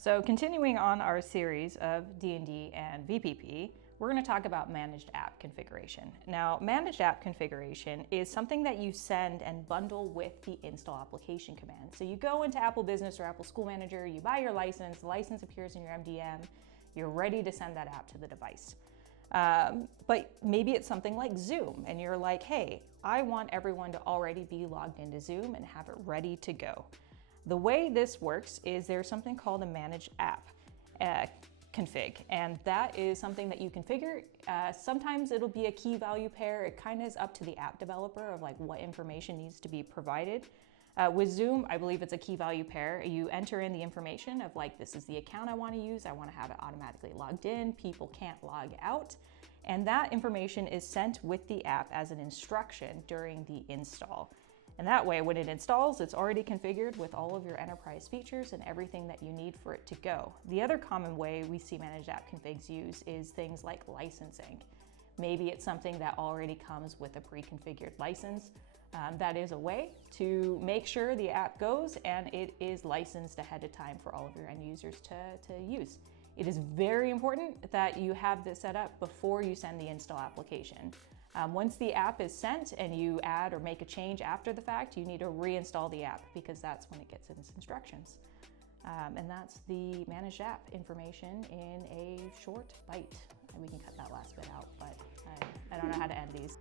So continuing on our series of D&D and VPP, we're going to talk about managed app configuration. Now, managed app configuration is something that you send and bundle with the install application command. So you go into Apple Business or Apple School Manager, you buy your license, the license appears in your MDM, you're ready to send that app to the device. But maybe it's something like Zoom and you're like, hey, I want everyone to already be logged into Zoom and have it ready to go. The way this works is there's something called a managed app config, and that is something that you configure. Sometimes it'll be a key value pair. It kind of is up to the app developer of like what information needs to be provided. With Zoom, I believe it's a key value pair. You enter in the information of like, this is the account I want to use. I want to have it automatically logged in. People can't log out. And that information is sent with the app as an instruction during the install. And that way, when it installs, it's already configured with all of your enterprise features and everything that you need for it to go. The other common way we see managed app configs used is things like licensing. Maybe it's something that already comes with a pre-configured license. That is a way to make sure the app goes and it is licensed ahead of time for all of your end users to use. It is very important that you have this set up before you send the install application. Once the app is sent and you add or make a change after the fact, you need to reinstall the app because that's when it gets its instructions. And that's the managed app information in a short bite. And we can cut that last bit out, but I don't know how to end these.